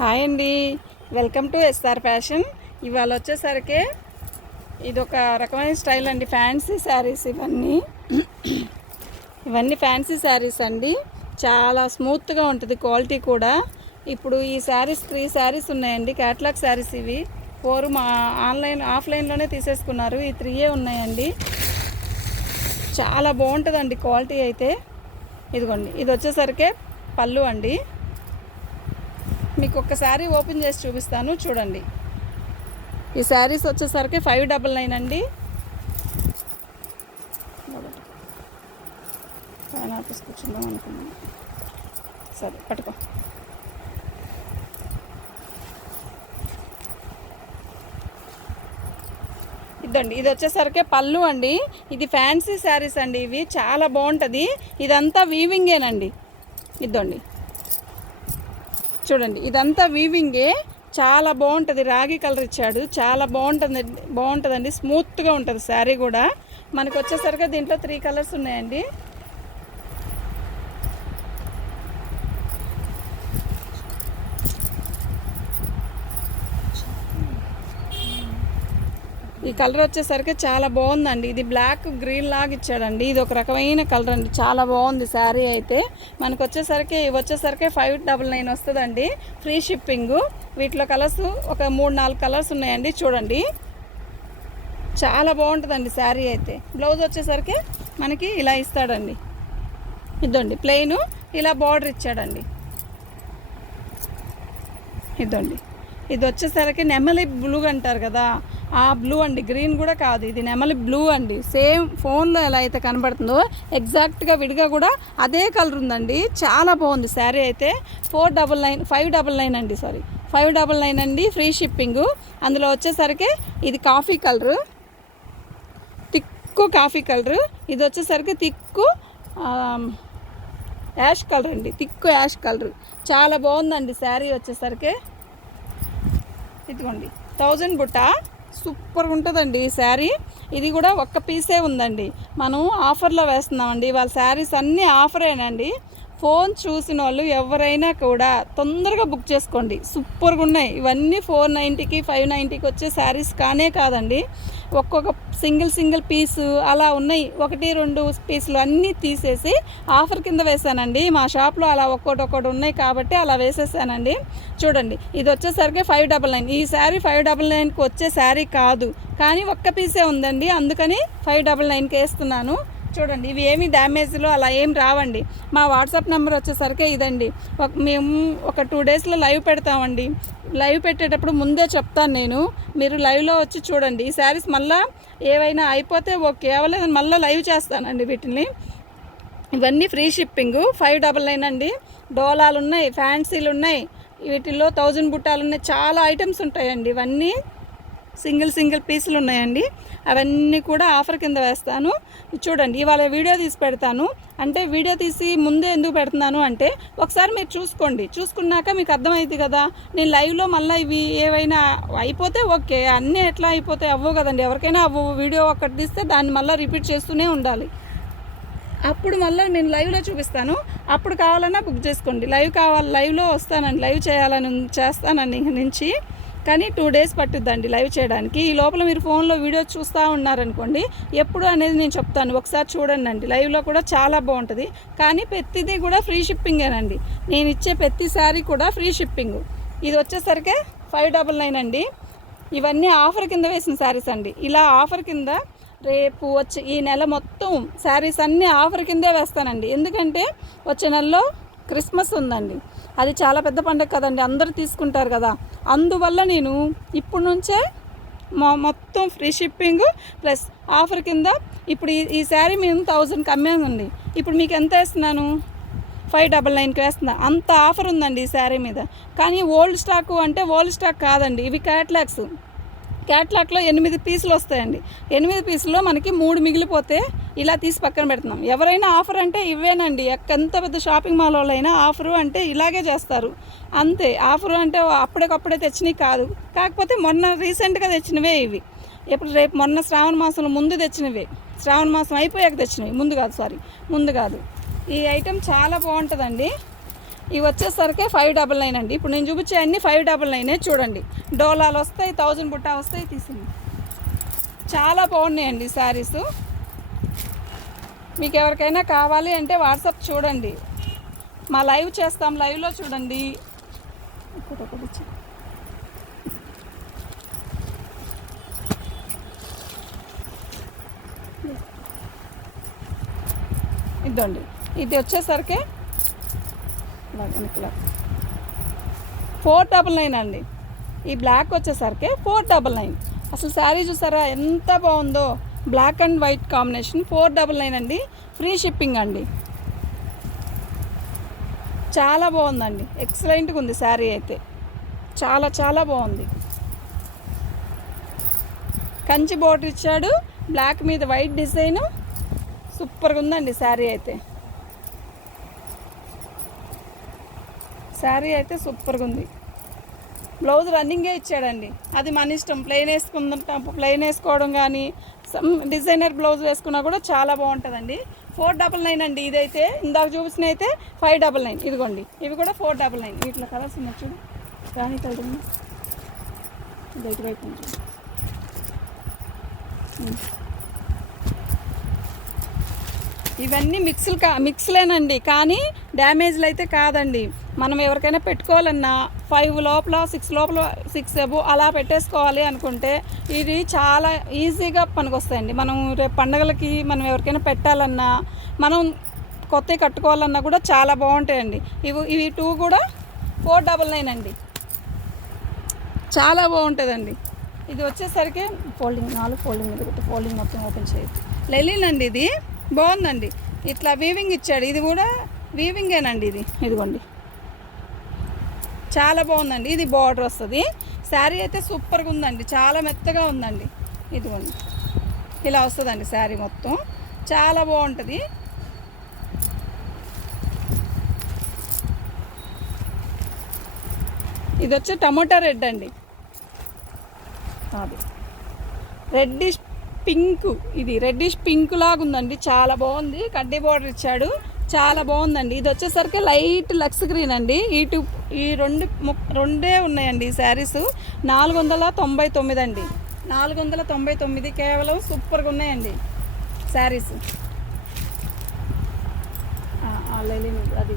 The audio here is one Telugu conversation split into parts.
హాయ్ అండి, వెల్కమ్ టు ఎస్ఆర్ ఫ్యాషన్. ఇవాళ వచ్చేసరికి ఇది ఒక రకమైన స్టైల్ అండి, ఫ్యాన్సీ శారీస్. ఇవన్నీ ఫ్యాన్సీ శారీస్ అండి. చాలా స్మూత్గా ఉంటుంది, క్వాలిటీ కూడా. ఇప్పుడు ఈ శారీస్ 3 శారీస్ ఉన్నాయండి, క్యాటలాగ్ శారీస్. ఇవి 4 మా ఆఫ్లైన్లోనే తీసేసుకున్నారు. ఈ 3 ఉన్నాయండి. చాలా బాగుంటుందండి క్వాలిటీ అయితే. ఇదిగోండి, ఇది వచ్చేసరికి పళ్ళు అండి. మీకు ఒక్కసారి ఓపెన్ చేసి చూపిస్తాను, చూడండి. ఈ శారీస్ వచ్చేసరికి 599 అండి. ఫ్యాన్ ఆఫీస్ కూర్చుందాం అనుకున్నాను. సరే పట్టుకో. ఇదండి, ఇది వచ్చేసరికి పళ్ళు అండి. ఇది ఫ్యాన్సీ శారీస్ అండి. ఇవి చాలా బాగుంటుంది. ఇదంతా వీవింగేనండి. ఇదండి చూడండి, ఇదంతా వీవింగే. చాలా బాగుంటుంది. రాగి కలర్ ఇచ్చాడు, చాలా బాగుంటుందండి. స్మూత్గా ఉంటుంది శారీ కూడా. మనకు వచ్చేసరికి దీంట్లో 3 కలర్స్ ఉన్నాయండి. ఈ కలర్ వచ్చేసరికి చాలా బాగుందండి. ఇది బ్లాక్ గ్రీన్ లాగా ఇచ్చాడండి. ఇది ఒక రకమైన కలర్ అండి, చాలా బాగుంది శారీ అయితే. మనకు వచ్చేసరికి 599 వస్తుందండి, ఫ్రీ షిప్పింగ్. వీటిలో కలర్స్ ఒక 3-4 కలర్స్ ఉన్నాయండి, చూడండి. చాలా బాగుంటుందండి శారీ అయితే. బ్లౌజ్ వచ్చేసరికి మనకి ఇలా ఇస్తాడండి. ఇదండి ప్లెయిన్, ఇలా బార్డర్ ఇచ్చాడండి. ఇదండి, ఇది వచ్చేసరికి నెమలి బ్లూ అంటారు కదా, ఆ బ్లూ అండి. గ్రీన్ కూడా కాదు, ఇది నెమలి బ్లూ అండి. సేమ్ ఫోన్లో ఎలా అయితే కనబడుతుందో ఎగ్జాక్ట్గా విడిగా కూడా అదే కలర్ ఉందండి. చాలా బాగుంది శారీ అయితే. 599 అండి, సారీ 599 అండి, ఫ్రీ షిప్పింగు. అందులో వచ్చేసరికి ఇది కాఫీ కలరు, తిక్కు కాఫీ కలరు. ఇది వచ్చేసరికి తిక్కు యాష్ కలర్ అండి, తిక్కు యాష్ కలరు. చాలా బాగుందండి శారీ వచ్చేసరికి. ఇదిగోండి 1000 బుట్ట, సూపర్గా ఉంటుందండి ఈ శారీ. ఇది కూడా ఒక్క పీసే ఉందండి, మనం ఆఫర్లో వేస్తున్నామండి. వాళ్ళ శారీస్ అన్నీ ఆఫరేనండి. ఫోన్ చూసిన వాళ్ళు ఎవరైనా కూడా తొందరగా బుక్ చేసుకోండి, సూపర్గా ఉన్నాయి. ఇవన్నీ 490కి 590కి వచ్చే శారీస్ కానే కాదండి. ఒక్కొక్క సింగిల్ పీసు అలా ఉన్నాయి. 1-2 పీసులు అన్నీ తీసేసి ఆఫర్ కింద వేసానండి. మా షాప్లో అలా ఒక్కొక్కటి ఉన్నాయి కాబట్టి అలా వేసేసానండి. చూడండి, ఇది వచ్చేసరికి 599. ఈ శారీ 599కి వచ్చే శారీ కాదు, కానీ ఒక్క పీసే ఉందండి, అందుకని 599కి వేస్తున్నాను. చూడండి, ఇవి ఏమి డ్యామేజ్లు అలా ఏం రావండి. మా వాట్సాప్ నెంబర్ వచ్చేసరికి ఇదండి. మేము ఒక 2 డేస్లో లైవ్ పెడతామండి. లైవ్ పెట్టేటప్పుడు ముందే చెప్తాను నేను, మీరు లైవ్లో వచ్చి చూడండి. ఈ శారీస్ మళ్ళీ ఏవైనా అయిపోతే ఓకే, అవ్వలేదని మళ్ళీ లైవ్ చేస్తానండి వీటిని. ఇవన్నీ ఫ్రీ షిప్పింగు, 599 అండి. డోలాలు ఉన్నాయి, ఫ్యాన్సీలు ఉన్నాయి, వీటిల్లో 1000 బుట్టాలు ఉన్నాయి. చాలా ఐటమ్స్ ఉంటాయండి. ఇవన్నీ సింగిల్ పీసులు ఉన్నాయండి. అవన్నీ కూడా ఆఫర్ కింద వేస్తాను. చూడండి, ఇవాళ వీడియో తీసి పెడతాను. అంటే వీడియో తీసి ముందే ఎందుకు పెడుతున్నాను అంటే, ఒకసారి మీరు చూసుకోండి, చూసుకున్నాక మీకు అర్థమైంది కదా. నేను లైవ్లో మళ్ళీ ఇవి ఏవైనా అయిపోతే ఓకే, అన్నీ ఎట్లా అయిపోతే అవ్వవు కదండి, ఎవరికైనా అవ్వవు. వీడియో ఒకటి తీస్తే దాన్ని మళ్ళీ రిపీట్ చేస్తూనే ఉండాలి. అప్పుడు మళ్ళీ నేను లైవ్లో చూపిస్తాను, అప్పుడు కావాలన్నా బుక్ చేసుకోండి. లైవ్లో వస్తానండి, లైవ్ చేస్తానండి ఇంక నుంచి. కానీ 2 డేస్ పట్టుద్దండి లైవ్ చేయడానికి. ఈ లోపల మీరు ఫోన్లో వీడియో చూస్తూ ఉన్నారనుకోండి, ఎప్పుడు అనేది నేను చెప్తాను, ఒకసారి చూడండి. లైవ్లో కూడా చాలా బాగుంటుంది. కానీ ప్రతిదీ కూడా ఫ్రీ షిప్పింగేనండి. నేను ఇచ్చే ప్రతి శారీ కూడా ఫ్రీ షిప్పింగ్. ఇది వచ్చేసరికి 599 అండి. ఇవన్నీ ఆఫర్ కింద వేసిన శారీస్ అండి. ఇలా ఆఫర్ కింద రేపు వచ్చి ఈ నెల మొత్తం శారీస్ అన్నీ ఆఫర్ కిందే వేస్తానండి. ఎందుకంటే వచ్చే నెలలో క్రిస్మస్ ఉందండి, అది చాలా పెద్ద పండుగ కదండి, అందరూ తీసుకుంటారు కదా. అందువల్ల నేను ఇప్పుడు నుంచే మొత్తం ఫ్రీ షిప్పింగ్ ప్లస్ ఆఫర్ కింద. ఇప్పుడు ఈ శారీ మేము 1000కి అమ్మేదండి, ఇప్పుడు మీకు ఎంత వేస్తున్నాను? 599కి వేస్తున్నా. అంత ఆఫర్ ఉందండి ఈ శారీ మీద. కానీ ఓల్డ్ స్టాకు అంటే ఓల్డ్ స్టాక్ కాదండి, ఇవి క్యాట్లాగ్లో 8 పీసులు వస్తాయండి. 8 పీసుల్లో మనకి 3 మిగిలిపోతే ఇలా తీసి పక్కన పెడుతున్నాం. ఎవరైనా ఆఫర్ అంటే ఇవేనండి. ఎంత పెద్ద షాపింగ్ మాల్ వాళ్ళైనా ఆఫరు అంటే ఇలాగే చేస్తారు అంతే. ఆఫరు అంటే అప్పటికప్పుడే తెచ్చినవి కాదు, కాకపోతే మొన్న రీసెంట్గా తెచ్చినవే ఇవి. రేపు మొన్న శ్రావణ మాసంలో ముందు తెచ్చినవే, శ్రావణ మాసం అయిపోయాక తెచ్చినవి, ముందు కాదు. ఈ ఐటెం చాలా బాగుంటుందండి. ఇవి వచ్చేసరికి 599 అండి. ఇప్పుడు నేను చూపించే అన్ని 599 చూడండి. డోలాలు వస్తాయి, 1000 బుట్టా వస్తాయి. తీసింది చాలా బాగున్నాయండి శారీస్. మీకు ఎవరికైనా కావాలి అంటే వాట్సాప్ చూడండి, మా లైవ్ చేస్తాం, లైవ్లో చూడండి. ఇదండి, ఇది వచ్చేసరికి 499 అండి. ఈ బ్లాక్ వచ్చేసరికి 499. అసలు శారీ చూసారా ఎంత బాగుందో, బ్లాక్ అండ్ వైట్ కాంబినేషన్. 499 అండి. ఫ్రీ షిప్పింగ్ అండి. చాలా బాగుందండి, ఎక్సలెంట్గా ఉంది శారీ అయితే, చాలా చాలా బాగుంది. కంచి బోర్డర్ ఇచ్చాడు, బ్లాక్ మీద వైట్ డిజైను, సూపర్గా ఉందండి శారీ అయితే. శారీ అయితే సూపర్గా ఉంది. బ్లౌజ్ రన్నింగే ఇచ్చాడండి, అది మన ఇష్టం. ప్లెయిన్ వేసుకోవడం కానీ డిజైనర్ బ్లౌజ్ వేసుకున్నా కూడా చాలా బాగుంటుందండి. 499 అండి. ఇదైతే ఇందాక చూపించిన అయితే 599. ఇదిగోండి, ఇవి కూడా 499. వీటిలో కలర్స్ ఉన్నాయి చూడు, రాణి కలర్ ఉంది, బయట వైపు ఉంటుంది. ఇవన్నీ మిక్స్లేనండి, కానీ డ్యామేజ్లు అయితే కాదండి. మనం ఎవరికైనా పెట్టుకోవాలన్నా 5 లోపల 6 లోపల 6 అబో అలా పెట్టేసుకోవాలి అనుకుంటే ఇది చాలా ఈజీగా పనికొస్తాయండి. మనం రేపు పండగలకి మనం ఎవరికైనా పెట్టాలన్నా, మనం కొత్తవి కట్టుకోవాలన్నా కూడా చాలా బాగుంటాయండి. ఇవి 2 కూడా 499 అండి. చాలా బాగుంటుందండి. ఇది వచ్చేసరికి ఫోల్డింగ్ 4 ఫోల్డింగ్ మీద పెట్టి ఫోల్డింగ్ మొత్తం ఓపెన్ చేయొచ్చు. లెలిన్ అండి, ఇది బాగుందండి. ఇట్లా వీవింగ్ ఇచ్చాడు, ఇది కూడా వీవింగేనండి. ఇదిగోండి, చాలా బాగుందండి. ఇది బార్డర్ వస్తుంది. శారీ అయితే సూపర్గా ఉందండి, చాలా మెత్తగా ఉందండి. ఇదిగోండి, ఇలా వస్తుందండి శారీ మొత్తం, చాలా బాగుంటుంది. ఇది వచ్చి టమోటా రెడ్ అండి, అది రెడ్డిష్ పింక్. ఇది రెడ్డిష్ పింక్ లాగా ఉందండి, చాలా బాగుంది. కడ్డీ బార్డర్ ఇచ్చాడు, చాలా బాగుందండి. ఇది వచ్చేసరికి లైట్ లక్స్ గ్రీన్ అండి. ఈ రెండే ఉన్నాయండి ఈ శారీస్. 499 అండి, 499 కేవలం. సూపర్గా ఉన్నాయండి శారీస్. అది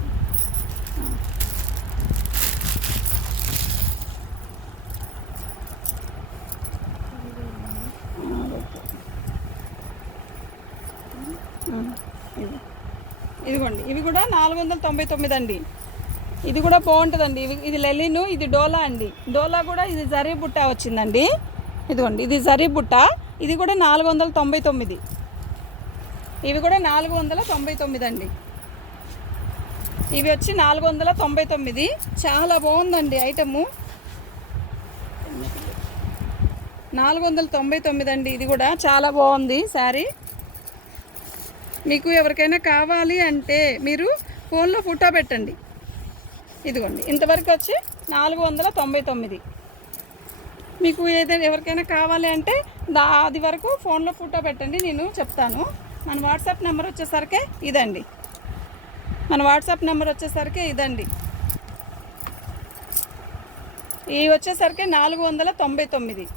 ఇదిగోండి, ఇవి కూడా 499 అండి. ఇది కూడా బాగుంటుందండి. ఇది లెలిను, ఇది డోలా అండి. డోలా కూడా ఇది జరీ బుట్ట వచ్చిందండి. ఇదిగోండి, ఇది జరీ బుట్ట. ఇది కూడా 499. ఇవి కూడా 499 అండి. ఇవి వచ్చి 499. చాలా బాగుందండి ఐటము. 499 అండి. ఇది కూడా చాలా బాగుంది శారీ. మీకు ఎవరికైనా కావాలి అంటే మీరు ఫోన్లో ఫోటో పెట్టండి. ఇదిగోండి, ఇంతవరకు వచ్చి 499. మీకు ఏదైనా ఎవరికైనా కావాలి అంటే అది వరకు ఫోన్లో ఫోటో పెట్టండి, నేను చెప్తాను. మన వాట్సాప్ నెంబర్ వచ్చేసరికి ఇదండి. ఇవి వచ్చేసరికి 499.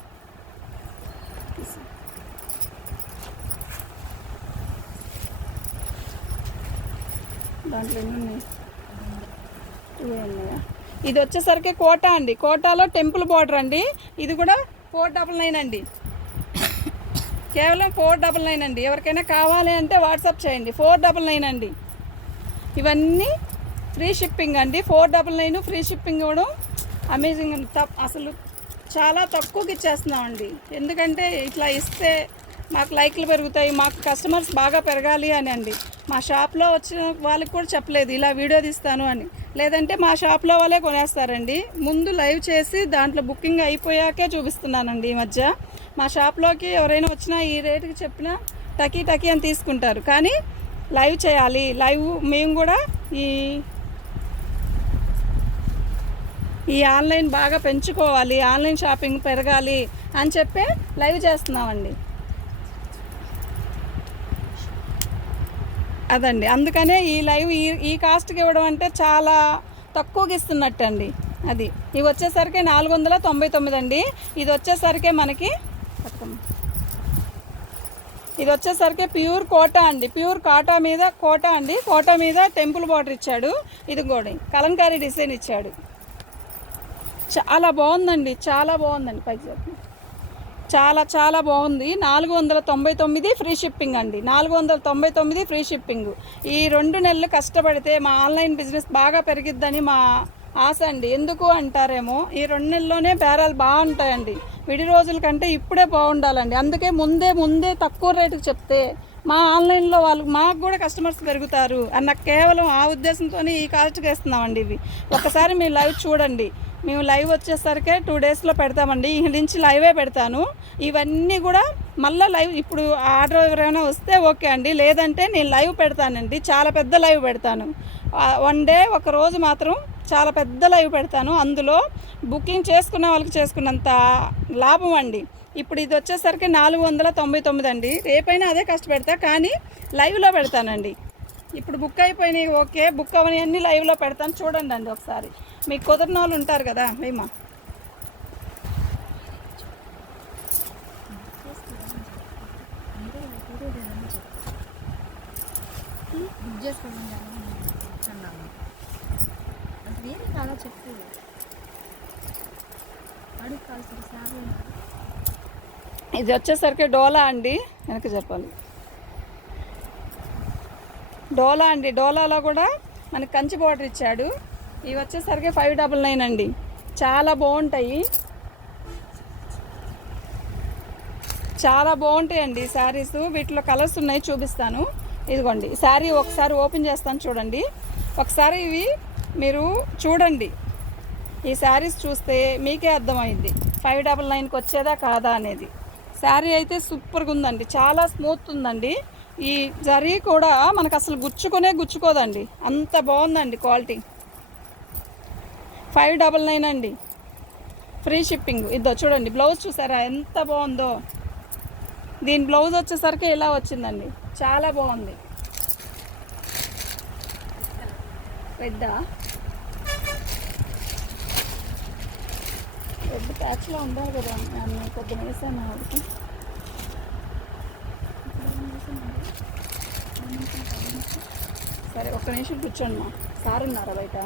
దాంట్లో ఎన్ని ఉన్నాయి? ఇది వచ్చేసరికి కోటా అండి. కోటాలో టెంపుల్ బార్డర్ అండి. ఇది కూడా 499 అండి, కేవలం 499 అండి. ఎవరికైనా కావాలి అంటే వాట్సాప్ చేయండి. 499 అండి. ఇవన్నీ ఫ్రీ షిప్పింగ్ అండి. 499 ఫ్రీ షిప్పింగ్ ఇవ్వడం అమేజింగ్ అండి. అసలు చాలా తక్కువకి ఇచ్చేస్తున్నామండి. ఎందుకంటే ఇట్లా ఇస్తే మాకు లైక్లు పెరుగుతాయి, మాకు కస్టమర్స్ బాగా పెరగాలి అని అండి. మా షాప్లో వచ్చిన వాళ్ళకి కూడా చెప్పలేదు ఇలా వీడియో తీస్తాను అని, లేదంటే మా షాప్లో వాళ్ళే కొనేస్తారండి. ముందు లైవ్ చేసి దాంట్లో బుకింగ్ అయిపోయాకే చూపిస్తున్నానండి. ఈ మధ్య మా షాప్లోకి ఎవరైనా వచ్చినా ఈ రేటుకి చెప్పినా టకీ అని తీసుకుంటారు. కానీ లైవ్ చేయాలి, లైవ్ మేము కూడా ఈ ఆన్లైన్ బాగా పెంచుకోవాలి, ఆన్లైన్ షాపింగ్ పెరగాలి అని చెప్పి లైవ్ చేస్తున్నామండి. అదండి, అందుకనే ఈ లైవ్ ఈ కాస్ట్కి ఇవ్వడం అంటే చాలా తక్కువకి ఇస్తున్నట్టు అండి. అది ఇవి వచ్చేసరికి 499 అండి. ఇది వచ్చేసరికి మనకి ఇది వచ్చేసరికి ప్యూర్ కోటా అండి. ప్యూర్ కోటా అండి. కోటా మీద టెంపుల్ బార్డర్ ఇచ్చాడు. ఇది కూడా కలంకారీ డిజైన్ ఇచ్చాడు. చాలా బాగుందండి, చాలా బాగుందండి. పైకి చెప్పండి. చాలా చాలా బాగుంది. 499 ఫ్రీ షిప్పింగ్ అండి. 499 ఫ్రీ షిప్పింగ్. ఈ 2 నెలలు కష్టపడితే మా ఆన్లైన్ బిజినెస్ బాగా పెరిగిద్దని మా ఆశ అండి. ఎందుకు అంటారేమో, ఈ 2 నెలల్లోనే బేరాలు బాగుంటాయండి. విడి రోజుల కంటే ఇప్పుడే బాగుండాలండి. అందుకే ముందే తక్కువ రేటుకి చెప్తే మా ఆన్లైన్లో మాకు కూడా కస్టమర్స్ పెరుగుతారు అన్న కేవలం ఆ ఉద్దేశంతో ఈ కాస్ట్కి వేస్తున్నామండి. ఇవి ఒకసారి మీరు లైవ్ చూడండి. మేము లైవ్ వచ్చేసరికి 2 డేస్లో పెడతామండి. ఈ నుంచి లైవే పెడతాను. ఇవన్నీ కూడా మళ్ళీ లైవ్ ఇప్పుడు ఆర్డర్ ఎవరైనా వస్తే ఓకే అండి, లేదంటే నేను లైవ్ పెడతానండి. చాలా పెద్ద లైవ్ పెడతాను. 1 డే ఒక రోజు మాత్రం చాలా పెద్ద లైవ్ పెడతాను. అందులో బుకింగ్ చేసుకున్న వాళ్ళకి చేసుకున్నంత లాభం అండి. ఇప్పుడు ఇది వచ్చేసరికి 499 అండి. రేపైనా అదే కష్టపెడతా, కానీ లైవ్లో పెడతానండి. ఇప్పుడు బుక్ అయిపోయినాయి ఓకే, బుక్ అవని అన్నీ లైవ్లో పెడతాను. చూడండి అండి ఒకసారి. మీకు కుదరని వాళ్ళు ఉంటారు కదా మేమా. ఇది వచ్చేసరికి డోలా అండి. వెనక చెప్పాలి. డోలా అండి. డోలాలో కూడా మనకి కంచి బార్డర్ ఇచ్చాడు. ఇవి వచ్చేసరికి 599 అండి. చాలా బాగుంటాయి, చాలా బాగుంటాయండి శారీస్. వీటిలో కలర్స్ ఉన్నాయి, చూపిస్తాను. ఇదిగోండి శారీ ఒకసారి ఓపెన్ చేస్తాను చూడండి. ఒకసారి ఇవి మీరు చూడండి. ఈ శారీస్ చూస్తే మీకే అర్థమైంది 599కి వచ్చేదా కాదా అనేది. శారీ అయితే సూపర్గా ఉందండి, చాలా స్మూత్ ఉందండి. ఈ జరీ కూడా మనకు అసలు గుచ్చుకోదండి, అంత బాగుందండి క్వాలిటీ. 599 అండి, ఫ్రీ షిప్పింగ్. ఇద్దో చూడండి, బ్లౌజ్ చూసారా ఎంత బాగుందో. దీని బ్లౌజ్ వచ్చేసరికి ఇలా వచ్చిందండి, చాలా బాగుంది. రెడ్ ప్యాచ్లో ఉండాలి కదా, నేను కొద్దిగా వేసాను వాడికి. సరే ఒక్క నిమిషం కూర్చోండి. మా సార్ ఉన్నారా బయట?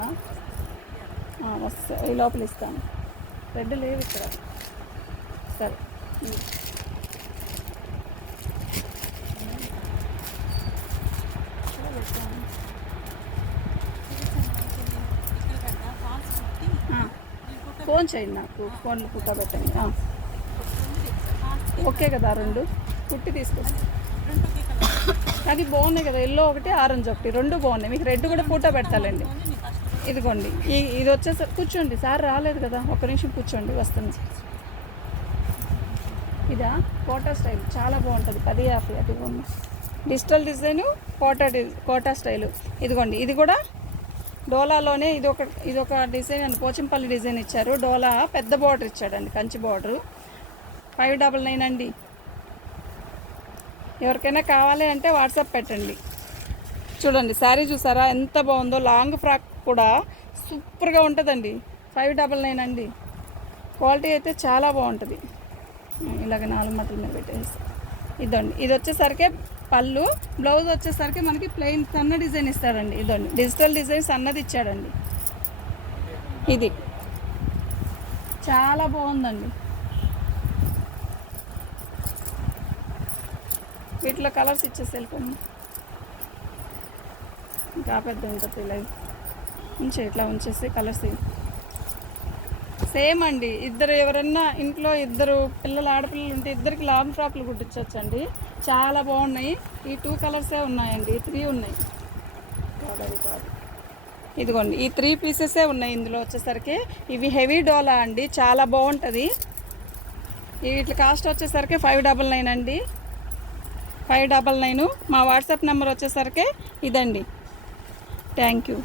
వస్తే ఈ లోపల ఇస్తాను. రెడ్ లేవు ఇక్కడ. సరే ఫోన్ చేయండి, నాకు ఫోన్లు కుట్టబెట్టండి. ఓకే కదా, 2 కుట్టి తీసుకొస్తాను. అది బాగున్నాయి కదా, ఎల్లో ఒకటి ఆరెంజ్ ఒకటి, 2 బాగున్నాయి. మీకు రెడ్ కూడా ఫోటో పెడతాలండి. ఇదిగోండి, ఇది వచ్చేసరికి కూర్చోండి. సార్ రాలేదు కదా, ఒక్క నిమిషం కూర్చోండి, వస్తుంది. ఇదా కోటా స్టైల్, చాలా బాగుంటుంది. 1050 అది డిజిటల్ డిజైను, కోటా స్టైలు. ఇదిగోండి, ఇది కూడా డోలాలోనే ఇదొక డిజైన్ అండి. పోచంపల్లి డిజైన్ ఇచ్చారు. డోలా పెద్ద బార్డర్ ఇచ్చాడండి, కంచి బార్డరు. 599 అండి. ఎవరికైనా కావాలి అంటే వాట్సాప్ పెట్టండి. చూడండి శారీ చూసారా ఎంత బాగుందో. లాంగ్ ఫ్రాక్ కూడా సూపర్గా ఉంటుందండి. 599 అండి. క్వాలిటీ అయితే చాలా బాగుంటుంది. ఇలాగ 4 మట్టల మీద పెట్టేసి ఇదండి. ఇది వచ్చేసరికి పళ్ళు, బ్లౌజ్ వచ్చేసరికి మనకి ప్లెయిన్ సన్న డిజైన్ ఇస్తాడండి. ఇదండి డిజిటల్ డిజైన్ సన్నది ఇచ్చాడండి. ఇది చాలా బాగుందండి. వీటిలో కలర్స్ ఇచ్చేసి వెళ్ళిపోయింది. ఇంకా పెద్ద ఉంటుంది లైవ్ ఇట్లా ఉంచేసి కలర్స్ సేమ్ అండి. ఎవరన్నా ఇంట్లో ఆడపిల్లలు ఉంటే ఇద్దరికి లాంగ్ ఫ్రాక్లు కుట్టించవచ్చండి. చాలా బాగున్నాయి. ఈ 2 కలర్సే ఉన్నాయండి, 3 ఉన్నాయి. ఇదిగోండి, ఈ 3 పీసెసే ఉన్నాయి ఇందులో వచ్చేసరికి. ఇవి హెవీ డోలా అండి, చాలా బాగుంటుంది. వీటి కాస్ట్ వచ్చేసరికి 599 అండి. 599. మా వాట్సాప్ నెంబర్ వచ్చేసరికి ఇదండి. Thank you.